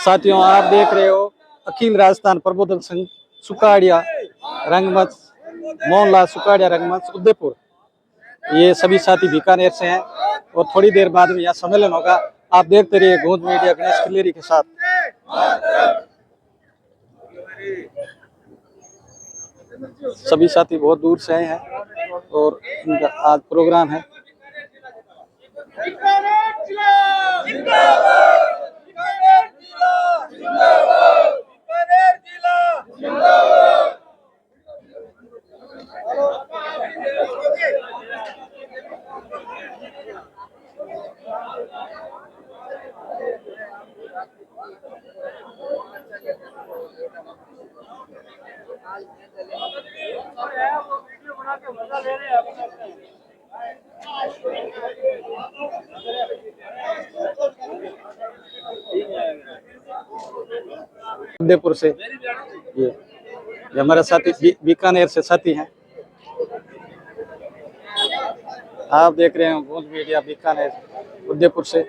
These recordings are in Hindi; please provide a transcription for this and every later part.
साथियों, आप देख रहे हो अखिल राजस्थान प्रबोधन संघ सुकाड़िया रंगमंच, मोहनलाल सुकाड़िया रंगमंच उदयपुर। ये सभी साथी बीकानेर से हैं और थोड़ी देर बाद में यहाँ सम्मेलन होगा। आप देखते रहिए गूंज मीडिया गणेश खिलेरी के साथ। सभी साथी बहुत दूर से आए हैं और इनका आज प्रोग्राम है। उदयपुर से ये हमारे साथी बीकानेर से साथी हैं। आप देख रहे हैं गूंज मीडिया बीकानेर उदयपुर से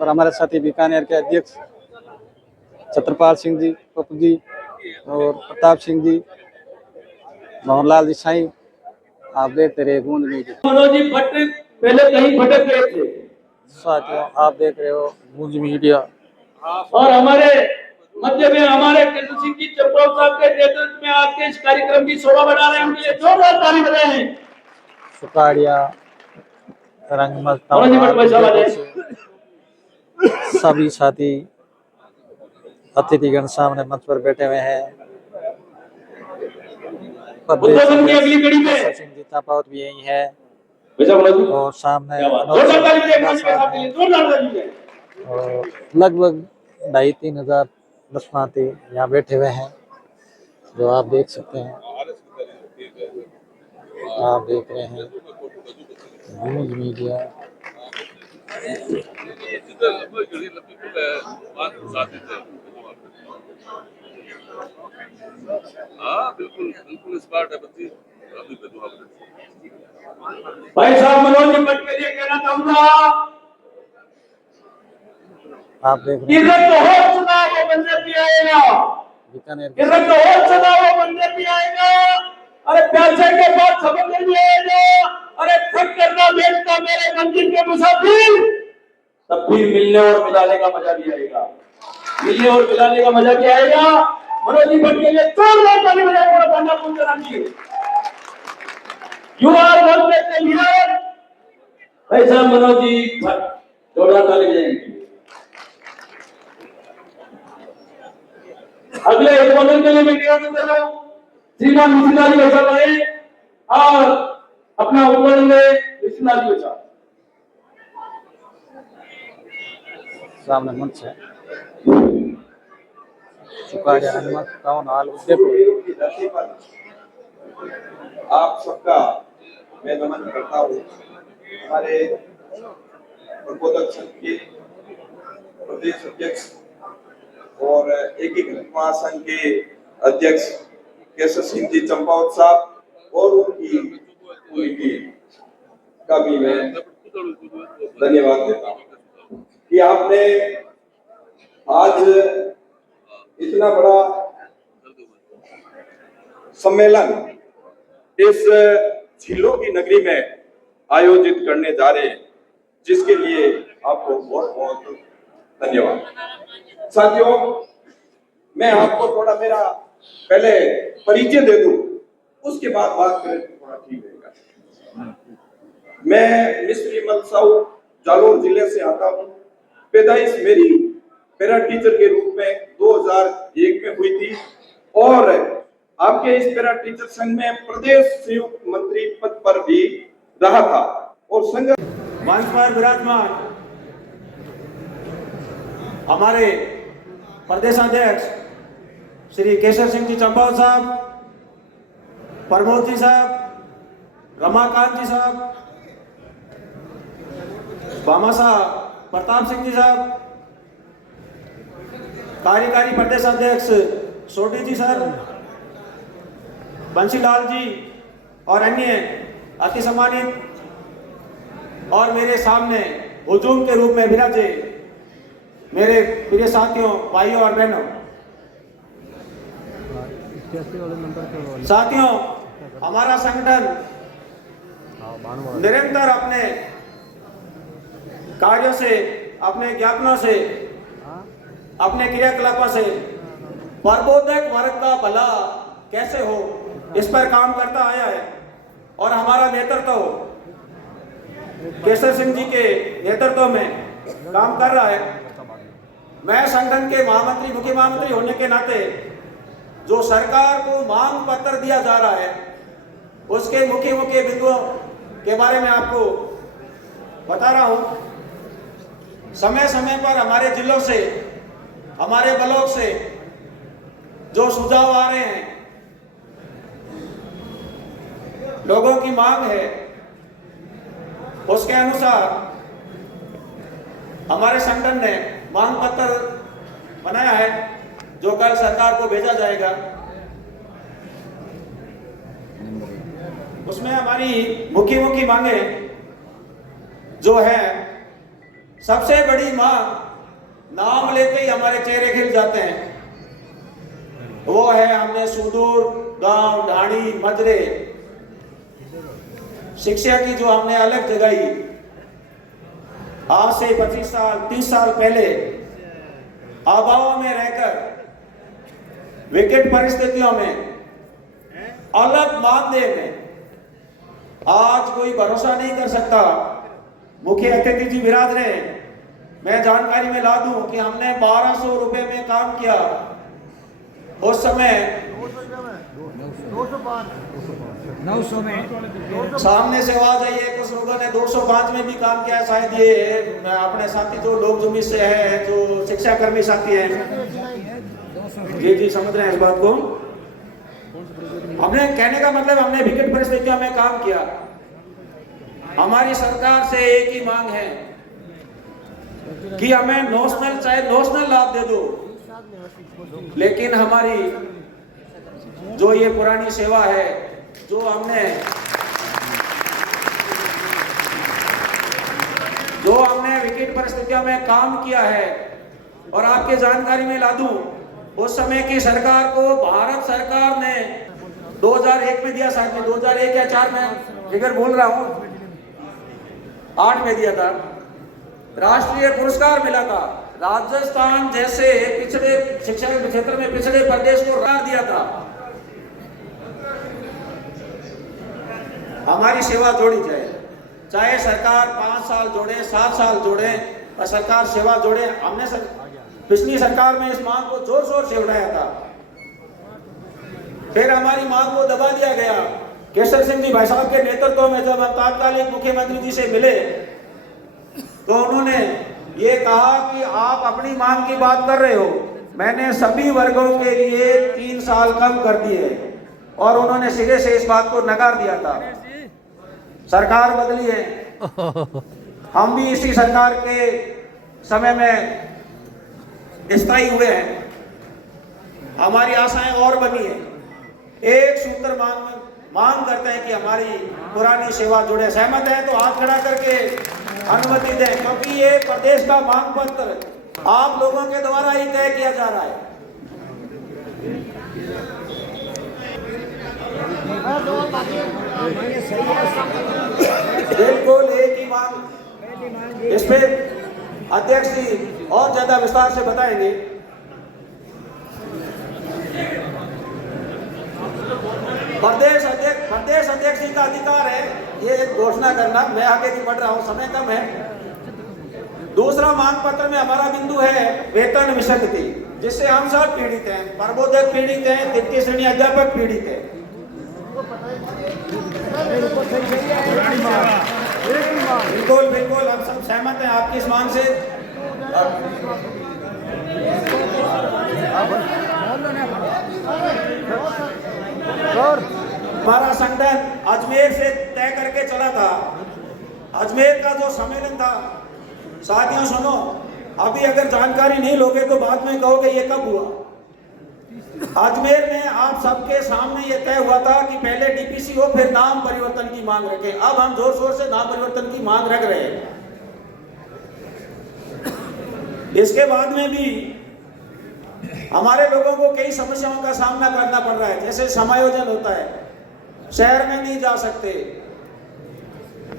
और हमारे साथी बीकानेर के अध्यक्ष छत्रपाल सिंह जी, पप्पू जी और प्रताप सिंह जी, मोहनलाल जी साईं। आप देखते रहे गूंज मीडिया। मनोज जी भट्ट पहले कहीं भटक गए थे। साथियों, आप देख रहे हो गूंज मीडिया। और हमारे मध्य में हमारे कृष्ण सिंह जी चंपाल साहब के नेतृत्व में आज के इस कार्यक्रम की शोभा बढ़ा रहे हैं। उनके लिए जोरदार ताली बजाएं। सुकाड़िया रंगमंच सभी साथी अतिथिगण सामने मंच पर बैठे हुए हैं। अगली कड़ी में सिंह जी चंपावत भी यही है और सामने और लगभग 2,500-3 हजार दर्शनार्थी यहाँ बैठे हुए हैं, जो आप देख सकते हैं। आप देख रहे हैं गूंज मीडिया। बिल्कुल बिल्कुल स्मार्ट है बच्ची। भाई साहब मनोज जी भट्ट के लिए कहना चाहूंगा, आप देख रहे हैं चुनाव मंदिर भी आएगा, मंदिर भी आएगा। अरे प्यासे के बाद समंदर भी आएगा। अरे थक करना बेचना मेरे मंदिर के मुसाफिर, तब फिर मिलने और मिलाने का मजा भी आएगा। मिलने और मिलाने का मजा भी आएगा। मनोज जी भट्ट के लिए जोरदार ताली बजाएं। पूरा बंदा पूछ कराइए। यू आर वन में से लीडर भाई साहब मनोज जी भट्ट, जोरदार ताली बजाएंगे। अगले एक मंदिर के लिए मैं निवेदन कर रहा हूँ, श्रीमान मिथिला जी बैठा रहे और अपना उद्बोधन में मिथिला जी बैठा सामने मंच है। सुकाड़िया रंगमंच टाउन हॉल उदयपुर। आप सबका मैं नमन करता हूँ। हमारे प्रबोधक संघ के प्रदेश अध्यक्ष और एकीकृत महासंघ के अध्यक्ष केशव सिंह जी चंपावत साहब और उनकी पूरी टीम का भी मैं धन्यवाद देता हूँ कि आपने आज इतना बड़ा सम्मेलन इस झीलों की नगरी में आयोजित करने जा रहे हैं, जिसके लिए आपको बहुत बहुत धन्यवाद। साथियों, मैं आपको थोड़ा मेरा पहले परिचय दे दूं, उसके बाद बात करें तो थोड़ा ठीक रहेगा। मैं मिस्त्री मलसाऊ जालोर जिले से आता हूं। पैदाइश मेरी पैरा टीचर के रूप में 2001 में हुई थी और आपके इस पैरा टीचर संघ में प्रदेश संयुक्त मंत्री पद पर भी रहा था और संघ मंच पर विराजमान हमारे प्रदेशाध्यक्ष श्री केशव सिंह जी चंपावत साहब, प्रमोद जी साहब, रमाकांत जी साहब, बामा साहब, प्रताप सिंह जी साहब, कार्यकारी प्रदेशाध्यक्ष सोडी जी सर, बंसीलाल जी और अन्य अति सम्मानित और मेरे सामने हुजूम के रूप में विराजे मेरे प्रिय साथियों, भाइयों और बहनों, साथियों, हमारा संगठन निरंतर अपने कार्यों से, अपने ज्ञापनों से, अपने क्रियाकलापों से प्रबोधक वर्ग का भला कैसे हो, इस पर काम करता आया है। और हमारा नेतृत्व केसर सिंह जी के नेतृत्व में काम कर रहा है। मैं संगठन के महामंत्री, मुख्य महामंत्री होने के नाते जो सरकार को मांग पत्र दिया जा रहा है, उसके मुख्य बिंदुओं के बारे में आपको बता रहा हूं। समय समय पर हमारे जिलों से, हमारे ब्लॉक से जो सुझाव आ रहे हैं, लोगों की मांग है, उसके अनुसार हमारे संगठन ने मांग पत्र बनाया है जो कल सरकार को भेजा जाएगा। उसमें हमारी मुख्य मांगे जो है, सबसे बड़ी मांग, नाम लेते ही हमारे चेहरे खिल जाते हैं, वो है हमने सुदूर गांव ढाणी मजरे शिक्षा की जो हमने अलग जगाई। आज से 25 साल 30 साल पहले अभाव में रहकर, विकट परिस्थितियों में, अलग मानदेय में, आज कोई भरोसा नहीं कर सकता। मुख्य अतिथि जी विराज रहे, मैं जानकारी में ला दूं कि हमने 1200 रुपए में काम किया। उस समय 900 में सामने से आवाज आई है, कुछ लोगों ने 205 में भी काम किया। शायद ये अपने साथी जो लोग जुम्मी से है, जो शिक्षा कर्मी साथी हैं, जी समझ रहे हैं इस बात को। हमने कहने का मतलब, हमने विकट परिस्थितियों में काम किया। हमारी सरकार से एक ही मांग है कि हमें नोशनल, चाहे नोशनल लाभ दे दो, लेकिन हमारी जो ये पुरानी सेवा है, जो हमने विकट परिस्थितियों में काम किया है, और आपके जानकारी में ला दूं, उस समय की सरकार को भारत सरकार ने 2001 में दिया, साथ में 2001 या 4 में, फिगर भूल रहा हूं, 8 में दिया था, राष्ट्रीय पुरस्कार मिला था। राजस्थान जैसे पिछड़े शिक्षा के क्षेत्र में पिछड़े प्रदेश को रार दिया था। हमारी सेवा जोड़ी जाए, चाहे सरकार 5 साल जोड़े, 7 साल जोड़े, और सरकार सेवा जोड़े। हमने पिछली सरकार में इस मांग को जोर शोर से उठाया था, फिर हमारी मांग को दबा दिया गया। केसर सिंह जी भाई साहब के नेतृत्व में जब हम तात्कालिक मुख्यमंत्री जी से मिले, तो उन्होंने ये कहा कि आप अपनी मांग की बात कर रहे हो, मैंने सभी वर्गों के लिए 3 साल कम कर दिए, और उन्होंने सिरे से इस बात को नकार दिया था। सरकार बदली है, हम भी इसी सरकार के समय में स्थायी हुए हैं, हमारी आशाएं और बनी है। एक सूत्र मांग करते हैं कि हमारी पुरानी सेवा जुड़े। सहमत है तो हाथ खड़ा करके अनुमति दें, क्योंकि ये प्रदेश का मांग पत्र आप लोगों के द्वारा ही तय किया जा रहा है। बिल्कुल एक ही मांग। इस पे अध्यक्ष जी और ज्यादा विस्तार से बताएंगे। प्रदेश अध्यक्ष जी का अधिकार है ये एक घोषणा करना। मैं आगे की बढ़ रहा हूं, समय कम है। दूसरा मांग पत्र में हमारा बिंदु है वेतन विसंगति, जिससे हम सब पीड़ित हैं। प्रबोधक पीड़ित हैं, तृतीय श्रेणी अध्यापक पीड़ित है। बिल्कुल बिल्कुल हम सब सहमत हैं आपकी इस मांग से। हमारा संगठन अजमेर से तय करके चला था। अजमेर का जो सम्मेलन था, साथियों सुनो, अभी अगर जानकारी नहीं लोगे तो बाद में कहोगे ये कब हुआ। अजमेर में आप सबके सामने ये तय हुआ था कि पहले डीपीसी हो, फिर नाम परिवर्तन की मांग रखें। अब हम जोर शोर से नाम परिवर्तन की मांग रख रहे हैं। इसके बाद में भी हमारे लोगों को कई समस्याओं का सामना करना पड़ रहा है, जैसे समायोजन होता है, शहर में नहीं जा सकते,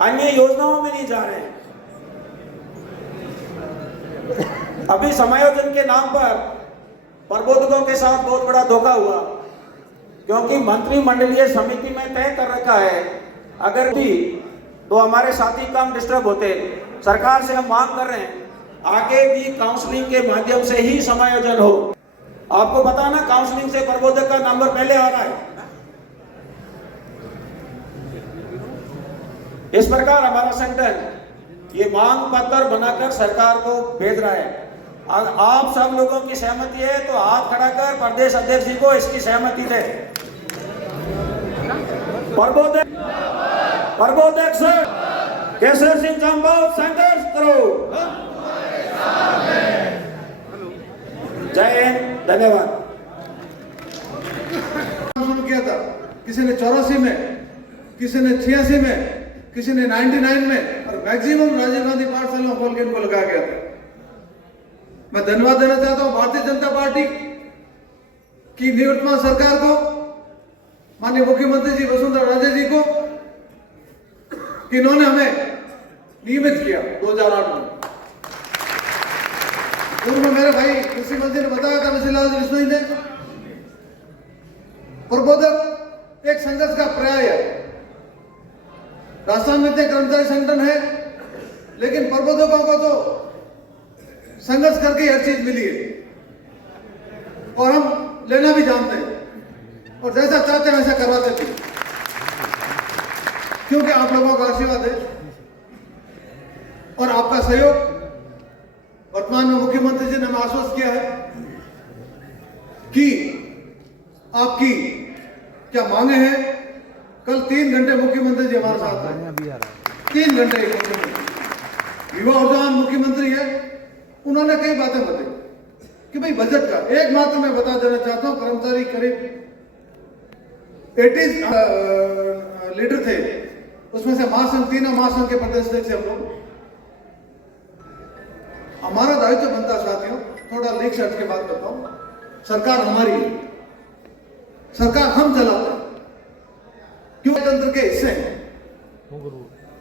अन्य योजनाओं में नहीं जा रहे हैं। अभी समायोजन के नाम पर प्रबोधकों के साथ बहुत बड़ा धोखा हुआ, क्योंकि मंत्रिमंडलीय समिति में तय कर रखा है अगर भी तो हमारे साथी काम डिस्टर्ब होते। सरकार से हम मांग कर रहे हैं आगे भी काउंसलिंग के माध्यम से ही समायोजन हो। आपको पता ना, काउंसलिंग से प्रबोधक का नंबर पहले आ रहा है। इस प्रकार हमारा सेंटर ये मांग पत्र बनाकर सरकार को भेज रहा है। आप सब लोगों की सहमति है तो हाथ खड़ा कर प्रदेश अध्यक्ष जी को इसकी सहमति दे। प्रबोधक सर केसर सिंह चंबल सेंटर करो। जय हिंद, धन्यवाद। शुरू किया था, किसी ने 84 में, किसी ने 86 में, किसी ने 99 में, और मैक्सिमम राजीव गांधी पाठशाला खोल के इनको लगा गया था। मैं धन्यवाद देना चाहता हूं भारतीय जनता पार्टी की निवर्तमान सरकार को, माननीय मुख्यमंत्री जी वसुंधरा राजे जी को, कि इन्होंने हमें नियमित किया 2008 में। पूर्व में मेरे भाई कृषि मंत्री ने बताया था, नशीलाल जी विश्नोई ने, प्रबोधक एक संघर्ष का पर्याय है। राजस्थान में इतने कर्मचारी संगठन है, लेकिन प्रबोधकों को तो संघर्ष करके हर चीज मिली है, और हम लेना भी जानते हैं, और जैसा चाहते हैं वैसा करवाते थे, क्योंकि आप लोगों का आशीर्वाद है और आपका सहयोग। वर्तमान में मुख्यमंत्री जी ने हमें आश्वस्त किया है कि आपकी क्या मांगे हैं। कल 3 घंटे मुख्यमंत्री जी हमारे साथ हैं, 3 घंटे युवा ऊर्जावान मुख्यमंत्री है। उन्होंने कई बातें बताई कि भाई बजट का एक मात्र मैं बता देना चाहता हूं, कर्मचारी करीब 80 लीडर थे, उसमें से महासंघ, तीनों महासंघ के प्रदेश अध्यक्ष हम लोग। हमारा दायित्व बनता साथियों, थोड़ा लेख शर्ट के बाद बताऊं, सरकार हमारी है, सरकार हम चलाते हैं, क्यों तंत्र के हिस्से हैं।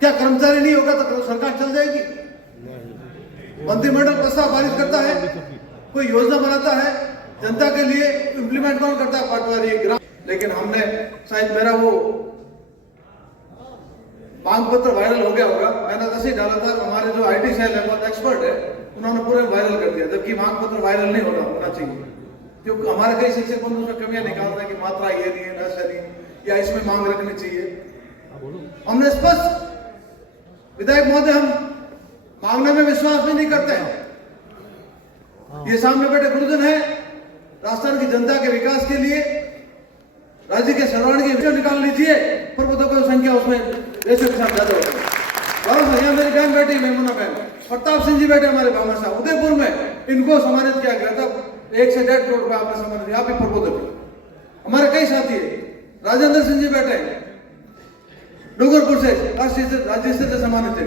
क्या कर्मचारी नहीं होगा तो सरकार चल जाएगी? मंत्रिमंडल प्रस्ताव पारित करता है, कोई योजना बनाता है, जनता के लिए इंप्लीमेंट कौन करता है? पटवारी, ग्राम। लेकिन हमने शायद मेरा वो मांग पत्र वायरल हो गया होगा, मैंने ऐसे ही डाला था। हमारे जो IT सेल है, बहुत एक्सपर्ट है, उन्होंने पूरे वायरल कर दिया, जबकि मांग पत्र वायरल नहीं होना चाहिए, क्योंकि हमारे कई शिक्षक बंधु उसमें कमियां निकालते हैं कि मात्रा ये नहीं है, न सही, या इसमें मांग रखनी चाहिए। हमने स्पष्ट, विधायक महोदय, हम मांगने में विश्वास भी नहीं करते हैं। ये सामने बैठे गुरुजन है, राजस्थान की जनता के विकास के लिए राज्य के सर्वांगीण विकास निकाल लीजिए, प्रबोधकों की संख्या उसमें रेशो के साथ ज्यादा होती है। यहाँ मेरी बहन बैठी, मेमुना बहन, प्रताप सिंह जी बैठे हमारे भामा साहब, उदयपुर में इनको सम्मानित किया गया था, 1 से 1.5 करोड़ रुपए आपने सम्मानित, यहाँ भी प्रबोधक हमारे कई साथी है। राजेंद्र सिंह जी बैठे डूंगरपुर से, राज्य स्तर से सम्मानित है,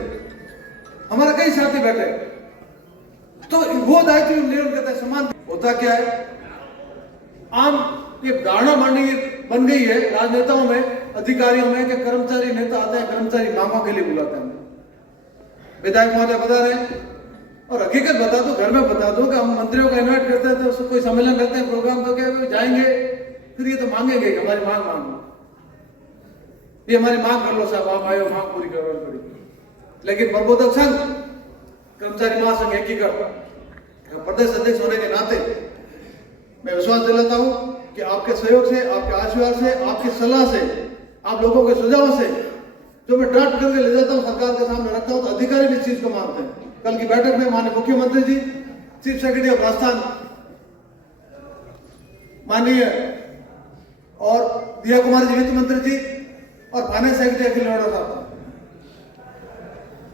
हमारे कई साथी बैठे। तो वो दायित्व निर्वहन करते हैं। समान होता क्या है, आम ये धारणा बन गई है राजनेताओं में, अधिकारियों में, कि कर्मचारी नेता आते हैं, कर्मचारी मांगों के लिए बुलाते हैं। विधायक महोदय बता रहे हैं, और हकीकत बता दो, घर में बता दो कि हम मंत्रियों को इन्वाइट करते हैं, तो कोई सम्मेलन करते हैं, प्रोग्राम करके जाएंगे, फिर ये तो मांगेंगे कि हमारी मांग मांगो, ये हमारी मांग कर लो साहब, आप आए हो, मांग पूरी करो। लेकिन प्रबोधक संघ, कर्मचारी महासंघ एकीकरण, प्रदेश अध्यक्ष होने के नाते मैं विश्वास दिलाता हूं कि आपके सहयोग से, आपके आशीर्वाद से, आपकी सलाह से, आप लोगों के सुझावों से जो मैं ड्राफ्ट करके ले जाता हूं, सरकार के सामने रखता हूं, तो अधिकारी भी इस चीज को मानते हैं। कल की बैठक में माननीय मुख्यमंत्री जी, चीफ सेक्रेटरी ऑफ राजस्थान माननीय और दिया कुमारी जी वित्त मंत्री जी, और फाइनेंस सेक्रेटरी अखिल लोढ़ा साहब,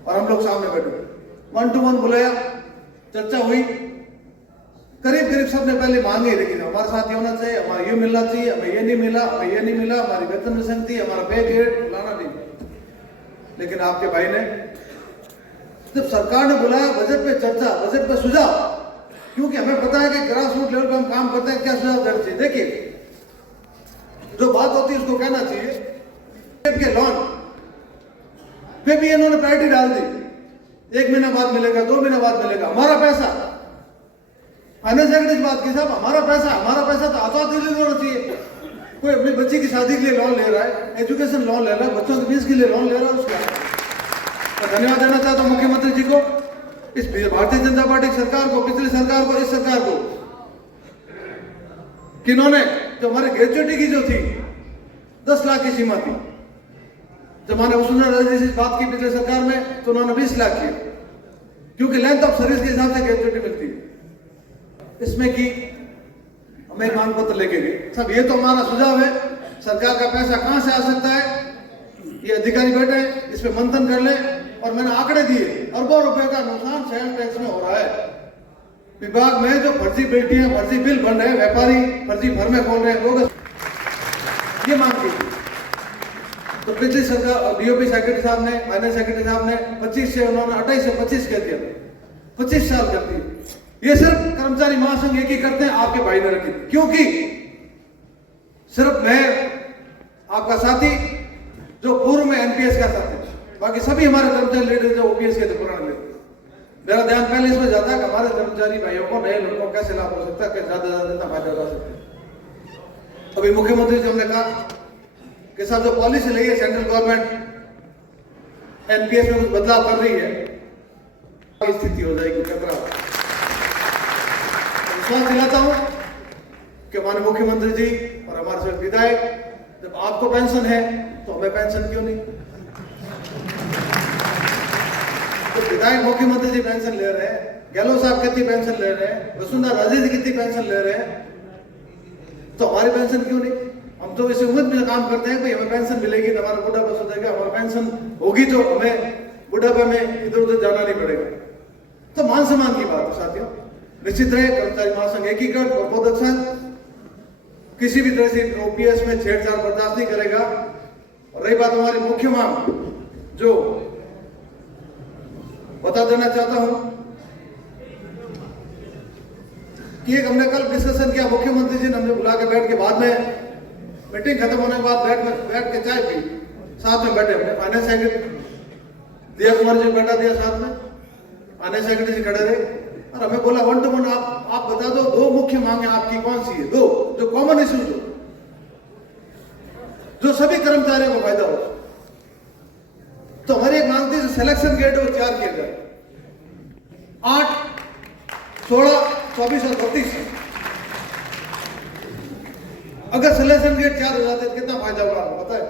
और हम लोग सामने बैठे, 1 to 1 बुलाया, चर्चा हुई। करीब सबने पहले मांगे, लेकिन हमारे साथ ये होना चाहिए, हमारा ये मिलना चाहिए, हमें ये नहीं मिला, हमें ये नहीं मिला, हमारी वेतन विसंगति, हमारा पे ग्रेड बुलाना नहीं। लेकिन आपके भाई ने जब सरकार ने बुलाया, बजट पे चर्चा, बजट पे सुझाव, क्योंकि हमें पता है कि ग्रास रूट लेवल पे हम काम करते हैं, क्या सुझाव देना चाहिए। देखिए, जो बात होती है उसको कहना चाहिए। के लोन पे भी इन्होंने प्रायोरिटी डाल दी, 1 महीना बाद मिलेगा, 2 महीना बाद मिलेगा। हमारा पैसा, फाइनेंस सेक्रेटरी की बात की साहब, हमारा पैसा तो आता होना चाहिए। कोई अपनी बच्ची की शादी के लिए लोन ले रहा है, एजुकेशन लोन ले रहा है, बच्चों की फीस के लिए लोन ले रहा है, उसका मैं धन्यवाद देना चाहता हूं मुख्यमंत्री जी को, इस भारतीय जनता पार्टी की सरकार को, पिछली सरकार को, इस सरकार को, कि इन्होंने जो हमारे ग्रेजुएटी की जो थी 10 लाख की सीमा थी, जब मैंने वसुंधरा राजे से बात की पिछले सरकार में तो उन्होंने 20 लाख किया, क्योंकि लेंथ ऑफ सर्विस के हिसाब से ग्रेजुएटी मिलती है। इसमें की हमें मांग पत्र लेके गए सब, ये तो हमारा सुझाव है। सरकार का पैसा कहां से आ सकता है, ये अधिकारी बैठे इस पे मंथन कर ले। और मैंने आंकड़े दिए, अरबों रुपए का नुकसान सेल टैक्स में हो रहा है। विभाग में जो फर्जी बेटियां, फर्जी बिल बन रहे हैं, व्यापारी फर्जी फर्में खोल रहे हैं, लोग ये मांग की। तो पिछली सरकार डीओपी सेक्रेटरी साहब ने, फाइनेंस सेक्रेटरी साहब ने 25 से उन्होंने 28 से 25 कह दिया, 25 साल कर दिए। ये सिर्फ कर्मचारी महासंघ एक ही करते हैं, आपके भाई ने रखी, क्योंकि सिर्फ मैं आपका साथी जो पूर्व में एनपीएस का साथी, बाकी सभी हमारे कर्मचारी लीडर जो ओपीएस के थे पुराने में। मेरा ध्यान पहले इसमें जाता है कि हमारे कर्मचारी भाइयों को, नए लड़कों को कैसे लाभ हो सकता है, ज्यादा से ज्यादा फायदा उठा सकते हैं। अभी मुख्यमंत्री जी हमने कहा कि साहब जो पॉलिसी ली है सेंट्रल गवर्नमेंट एनपीएस में कुछ बदलाव कर रही है, स्थिति हो जाएगी खतरा। विश्वास दिलाता हूं कि हमारे मुख्यमंत्री जी और हमारे सभी विधायक, जब आपको पेंशन है तो हमें पेंशन क्यों नहीं। तो विधायक मुख्यमंत्री जी पेंशन ले रहे हैं, गहलोत साहब कितनी पेंशन ले रहे हैं, वसुंधरा राजे जी कितनी पेंशन ले रहे हैं, तो हमारी पेंशन क्यों नहीं। हम तो इसी उम्मीद में काम करते हैं कि हमें पेंशन मिलेगी तो हमारा बुढ़ापा सुधरेगा, हमारी पेंशन होगी तो हमें बुढ़ापे में इधर उधर जाना नहीं पड़ेगा। तो मान सम्मान की बात है साथियों। निश्चित रहे कर्मचारी महासंघ एकीकृत और बोधक संघ किसी भी तरह से ओपीएस में छेड़छाड़ बर्दाश्त नहीं करेगा। और रही बात हमारी मुख्य मांग, जो बता देना चाहता हूं कि एक हमने कल डिस्कशन किया, मुख्यमंत्री जी ने हमने बुला के बैठ के, बाद में मीटिंग खत्म होने के बाद बैठ के चाय पी, साथ में बैठे हमने, फाइनेंस सेक्रेटरी दिया कुमार जी बैठा दिया साथ में, फाइनेंस सेक्रेटरी जी खड़े रहे और हमें बोला 1 to 1 आप बता दो 2 मुख्य मांगे आपकी कौन सी है, 2 जो कॉमन इश्यूज हो, जो सभी कर्मचारियों को फायदा हो। तो हमारी एक मांग थी जो सिलेक्शन गेट वो 4 किया जाए, 8, 16, 24 और 32। अगर सिलेक्शन गेट 4 हो जाते तो कितना फायदा होगा आपको पता है।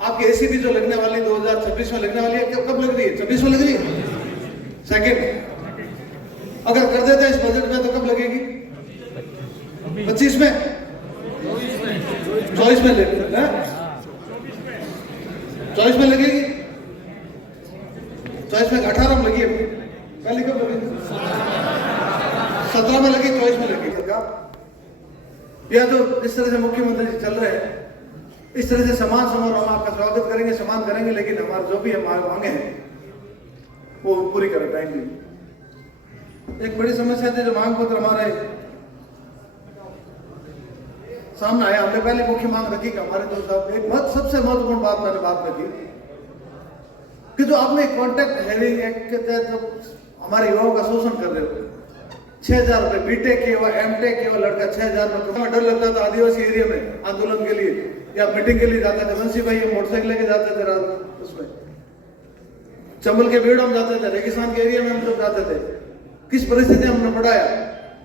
आपकी एसीबी जो लगने वाली 2026 में लगने वाली है, कब लग रही है, 26 में लग रही है। सेकेंड, अगर कर देते हैं इस बजट में तो कब लगेगी, 25 में, 24 में लगेगी, 24 में लगेगी, 24 में 18 में लगी है, पहले कब लगेगी, 17 में लगी, 24 में लगी। यह जो इस तरह से मुख्यमंत्री जी चल रहे हैं, इस तरह से समान समारोह हम आपका स्वागत करेंगे, सम्मान करेंगे, लेकिन हमारे जो भी हमारे मांगे हैं वो पूरी करें टाइम भी। एक बड़ी समस्या थी जो मांग पत्र हमारे सामने आया, हमने पहले मुख्य मांग रखी कि हमारे जो साहब एक सबसे महत्वपूर्ण बात मैंने बाद में की कि जो आपने कॉन्ट्रैक्ट हेयरिंग एक्ट के तहत हमारे युवाओं का शोषण कर रहे हो, 6,000 रुपए बीटेक किया हुआ, एमटेक किया हुआ लड़का 6,000 रुपए, डर लगता था आदिवासी एरिया में आंदोलन के लिए या मीटिंग के लिए जाते थे, बंसी भाई मोटरसाइकिल लेके जाते थे रात उसमें, चंबल के बेड़ हम जाते थे, रेगिस्तान के एरिया में हम लोग जाते थे। किस परिस्थिति में हमने पढ़ाया,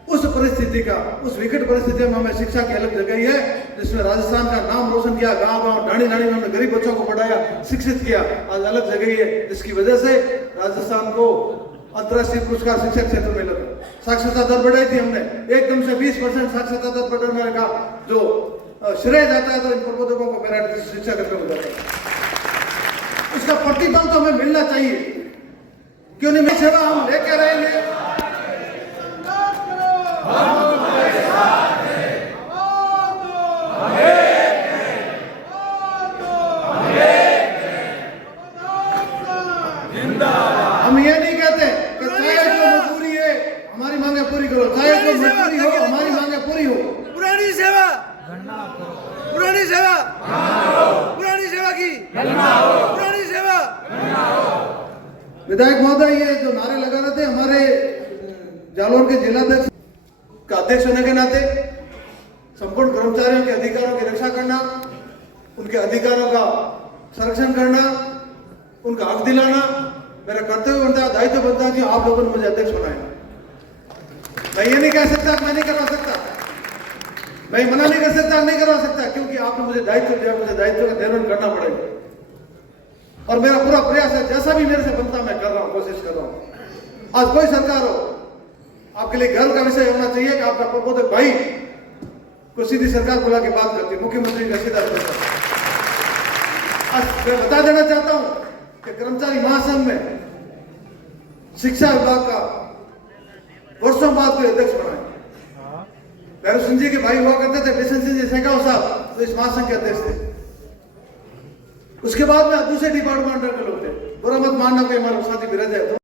उस परिस्थिति का, उस विकट परिस्थिति में हमें शिक्षा की अलग जगह है, जिसमें राजस्थान का नाम रोशन किया, गांव-गांव ढाणी-ढाणी में हमने गरीब बच्चों को पढ़ाया, शिक्षित किया, आज अलग जगह है, जिसकी वजह से राजस्थान को अंतर्राष्ट्रीय पुरस्कार शिक्षा क्षेत्र में मिला। साक्षरता दर बढ़ाई थी हमने, एकदम से 20% साक्षरता दर बढ़ाने का जो श्रेय जाता है तो इन प्रबोधकों को मेरा शिक्षा क्षेत्र में जाता है, उसका प्रतिफल तो हमें मिलना चाहिए। क्यों नहीं मिल सेवा हम लेके रहेंगे। हम ये नहीं कहते कि चाहे जो मजबूरी है हमारी मांगे पूरी करो, चाहे विधायक महोदय, ये जो नारे लगा रहे थे, हमारे जालौर के जिलाध्यक्ष का अध्यक्ष होने के नाते संपूर्ण कर्मचारियों के अधिकारों की रक्षा करना, उनके अधिकारों का संरक्षण करना, उनका हक दिलाना मेरा कर्तव्य बनता है, दायित्व बनता है कि आप लोगों ने मुझे अध्यक्ष बनाया। मैं ये नहीं कह सकता, मैं नहीं करवा सकता, मैं मना नहीं कर सकता, नहीं करवा सकता, क्योंकि आपने मुझे दायित्व दिया, मुझे दायित्व का निर्वहन करना पड़ेगा। और मेरा पूरा प्रयास है, जैसा भी मेरे से बनता मैं कर रहा हूं, कोशिश कर रहा हूं। आज कोई सरकार हो, आपके लिए गर्व का विषय होना चाहिए कि आपका प्रबोधक भाई को सीधी सरकार बुला के बात करती है, मुख्यमंत्री का सीधा आज मैं बता देना चाहता हूं कि कर्मचारी महासंघ में शिक्षा विभाग का वर्षों बाद कोई अध्यक्ष बनाए। भैरव सिंह जी के भाई हुआ करते थे, बिशन सिंह जी सेगांव साहब, तो इस महासंघ के अध्यक्ष थे। उसके बाद में दूसरे डिपार्टमेंट के लोग थे, बुरा मत मानना कोई हमारा साथी विरज है।